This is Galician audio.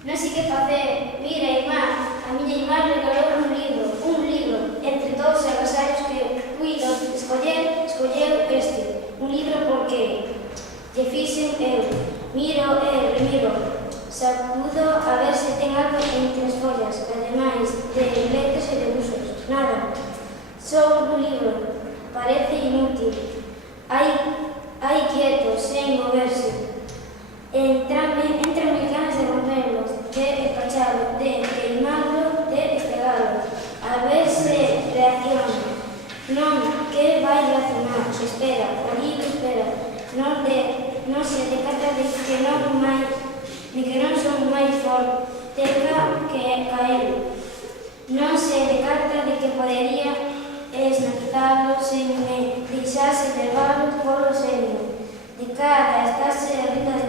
Non sei que facer. Mira, irmá, a miña irmá regalou un libro. Entre todos os agazallos que puido escolleu este. Un libro porque lle fixen eu. Miro e remiro. Sacudo a ver se ten algo entre as follas, ademais de letras e debuxos. Nada. Só un libro. Parece inútil. Hai quieto, sen moverse. Entran ganas de romperlo, de despachalo, de queimarlo, de despegalo. A ver se reacciona. Non, que vai reaccionar? Espera, o libro espera. Non se decata de que non son máis forteca que caelo. Non se decata de que podería esnazalo sen me deixase levalo polo serio. De cara, estáse a vida